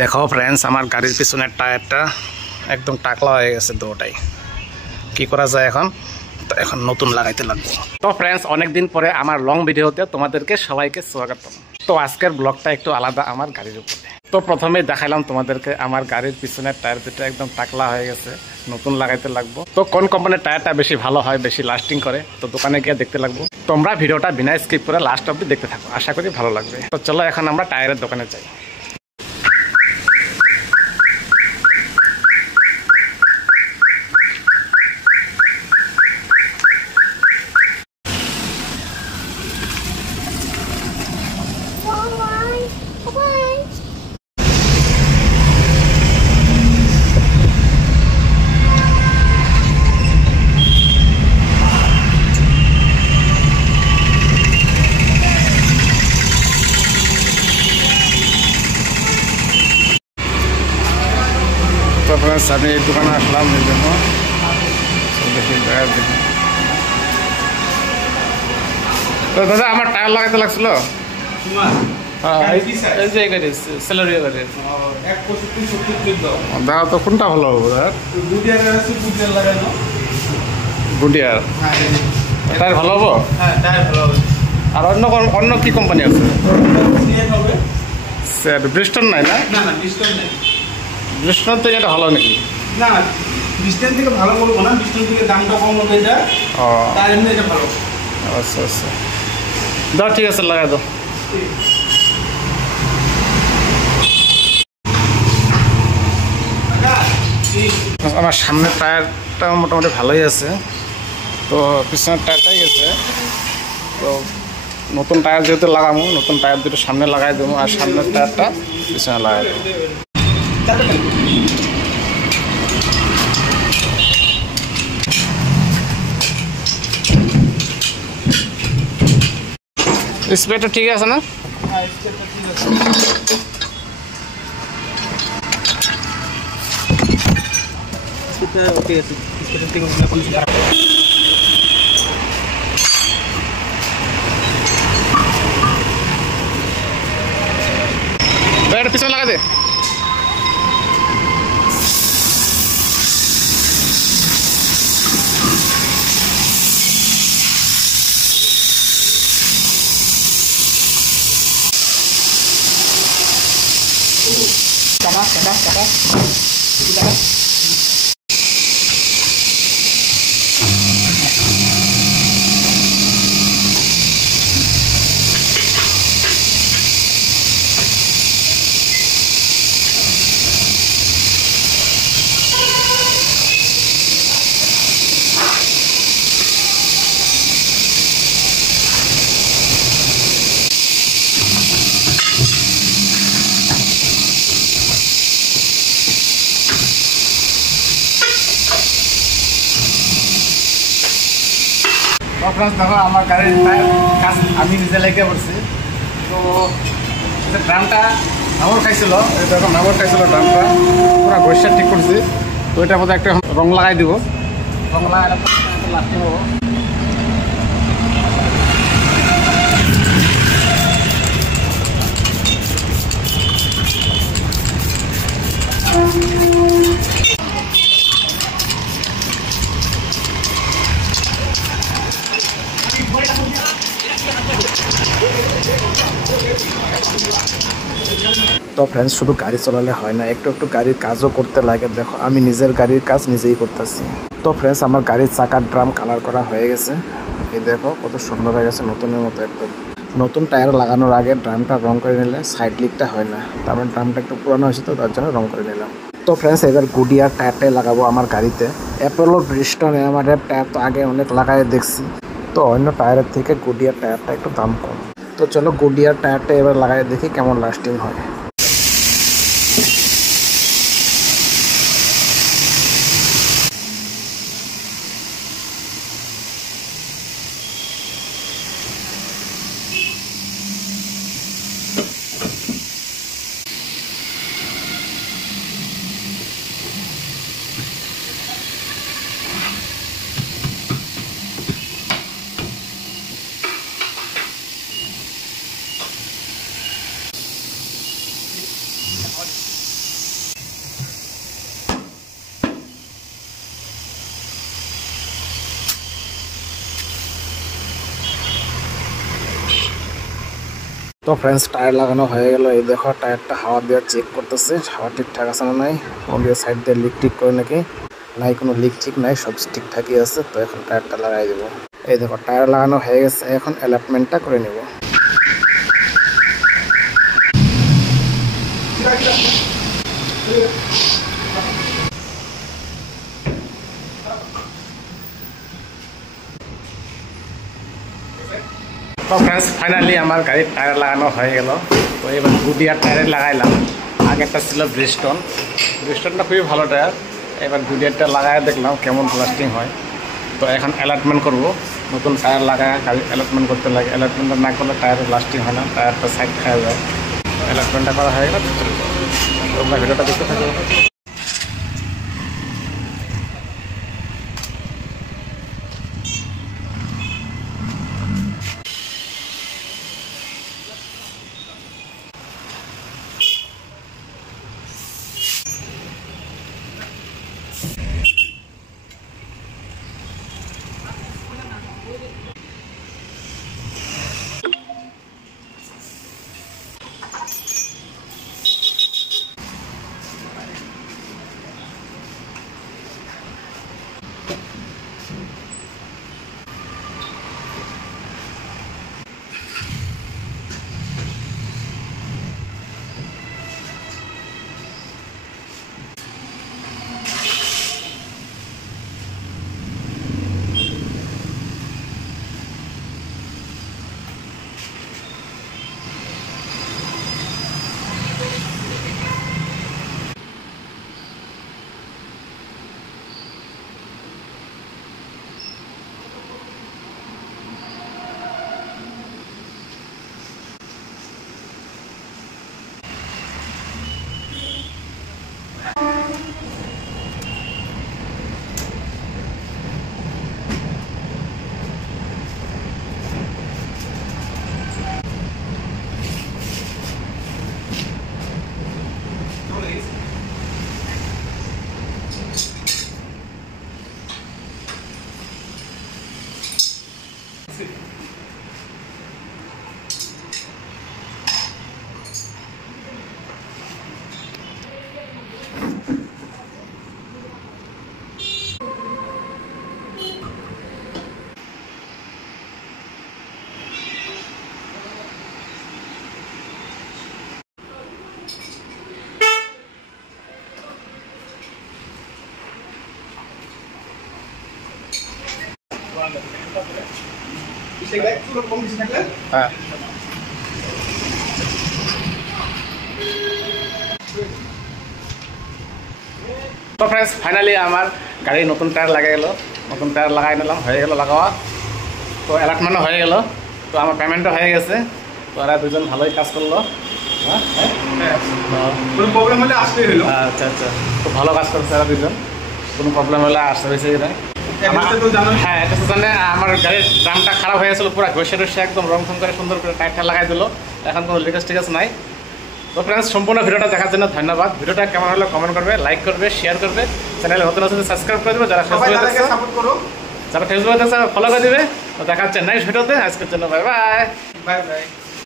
দেখো ফ্রেন্ডস, আমার গাড়ির পিছনের টায়ারটা একদম টাকলা হয়ে গেছে দুটাই। কি করা যায় এখন? তো এখন নতুন লাগাইতে লাগবে। তো ফ্রেন্ডস, অনেকদিন পরে আমার লং ভিডিওতে তোমাদেরকে সবাইকে স্বাগতম। তো আজকের ব্লগটা একটু আলাদা আমার গাড়ির উপরে। তো প্রথমে দেখাইলাম তোমাদেরকে আমার গাড়ির পিছনের টায়ার দুটো একদম টাকলা হয়ে গেছে, নতুন লাগাইতে লাগবো। তো কোন কোম্পানির টায়ারটা বেশি ভালো হয়, বেশি লাস্টিং করে, তো দোকানে গিয়ে দেখতে লাগবো। তোমরা ভিডিওটা বিনা স্কিপ করে লাস্ট অব্দি দেখতে থাকো, আশা করি ভালো লাগবে। তো চলো এখন আমরা টায়ারের দোকানে যাই। আমি এই দোকানে আসলাম এই জন্য দেখি দেখি। তো দাদা, আমার টায়ার লাগাইতে লাগছিল। দাদা তো কোনটা ভালো হবে? গুডিয়ার টায়ার ভালো হবো? আর অন্য কি কোম্পানি আছে? ব্রিস্টন নাই না? ব্রিস্টন তো এটা ভালো নাকি? না, ব্রিস্টন থেকে ভালো বলবো না, ব্রিস্টন থেকে দামটা কম হবে এটা। তার এমনি এটা ভালো। আচ্ছা আচ্ছা, দাও ঠিক আছে, লাগাই দাও। আমার সামনের টায়ারটা মোটামুটি ভালোই আছে, তো পিছনের টায়ারটাই গেছে। তো নতুন টায়ার যেহেতু লাগাবো, নতুন টায়ার দুটো সামনে লাগাই দেবো আর সামনের টায়ারটা পিছনে লাগাই দেবো। স্প্রেটা ঠিক আছে না? পিছনে লাগা দে। দেখো, আমার গাড়ির কাজ আমি নিজে লেগে পড়ছি। তো ড্রামটা নামর খাইছিল, দেখো নামর খাইছিল, ড্রামটা পুরো ঘষা ঠিক করছি। তো এটার মধ্যে একটা রং লাগাই দিব, রং লাগাইলে লাস্টিং হবো। তো ফ্রেন্ডস, শুধু গাড়ি চালালে হয় না, একটু একটু গাড়ির কাজও করতে লাগে। দেখো আমি নিজের গাড়ির কাজ নিজেই করতেছি। তো ফ্রেন্ডস, আমার গাড়ির চাকার ড্রাম কালার করা হয়ে গেছে। এই দেখো কত সুন্দর হয়ে গেছে, নতুনের মতো একদম। নতুন টায়ার লাগানোর আগে ড্রামটা রং করে নিলে সাইড লিকটা হয় না, তারপরে ড্রামটা একটু পুরানো হয়েছে, তো তার জন্য রং করে নিলাম। তো ফ্রেন্ডস, এবার গুডিয়ার টায়ারটাই লাগাবো আমার গাড়িতে। অ্যাপোলো ব্রিস্টনে আমার টায়ার তো আগে অনেক লাগাই দেখছি, তো অন্য টায়ারের থেকে গুডিয়ার টায়ারটা একটু দাম কম। তো চলো গুডিয়ার টায়ারটা এবার লাগাই দেখি কেমন লাস্টিং হয়। তো ফ্রেন্ডস টায়ার লাগানো হয়ে গেল। এই দেখো টায়ারটা হাওয়া দিয়ে চেক করতেছে, হাওয়া ঠিকঠাক আছে না নাই, কোন দিয়ে সাইড দিয়ে লিক ঠিক করে নাকি নাই, কোনো লিক ঠিক নাই, সব ঠিকঠাকই আছে। তো এখন টায়ারটা লাগাই দেবো। এই দেখো টায়ার লাগানো হয়ে গেছে, এখন অ্যালাইনমেন্টটা করে নেব। তো ফ্রেন্ডস ফাইনালি আমার গাড়ির টায়ার লাগানো হয়ে গেল। তো এবার গুডিয়ার টায়ারে লাগাইলাম। আগেরটা ছিল ব্রিজস্টোন, ব্রিজস্টোনটা খুবই ভালো টায়ার। এবার গুডিয়ারটা লাগাই দেখলাম কেমন লাস্টিং হয়। তো এখন অ্যালাইনমেন্ট করবো, নতুন টায়ার লাগায় গাড়ি অ্যালাইনমেন্ট করতে লাগে। অ্যালাইনমেন্টটা না করলে টায়ারের লাস্টিং হয় না, টায়ারটা সাইড খাওয়া যায়। অ্যালাইনমেন্টটা করা হয়ে গেল, তোমরা ভিডিওটা দেখতে থাকো। হ্যাঁ তো ফ্রেন্ডস ফাইনালি আমার গাড়ির নতুন টায়ার লাগাই গেল, নতুন টায়ার লাগাই নিলাম, হয়ে গেল লাগাওয়া। তো অ্যালার্টমেন্টও হয়ে গেল, তো আমার পেমেন্টও হয়ে গেছে। তো এরা দুজন ভালোই কাজ করলো। হ্যাঁ কোনো প্রবলেম হলে আসতেই হলো। আচ্ছা আচ্ছা, খুব ভালো কাজ করছে এরা দুজন, কোনো প্রবলেম হলে আসতে হয়েছে না। হ্যাঁ এটা তো জানে, আমার গাড়ির ড্রামটা খারাপ হয়ে গেছিলো, পুরো ঘষে ঘষে একদম রং ফং করে সুন্দর করে টায়ারটা লাগাই দিল। এখন কোনো লিকেজ টিকেজ নাই। তো ফ্রেন্ডস সম্পূর্ণ ভিডিওটা দেখার জন্য ধন্যবাদ। ভিডিওটা কেমন হলো কমেন্ট করবে, লাইক করবে, শেয়ার করবে, চ্যানেলে নতুন আছে সাবস্ক্রাইব করে দেবে, যারা ফেসবুকে ফলো করে দেবে। তো দেখা হচ্ছে নেক্সট ভিডিওতে। আজকের জন্য বাই বাই। Bye bye.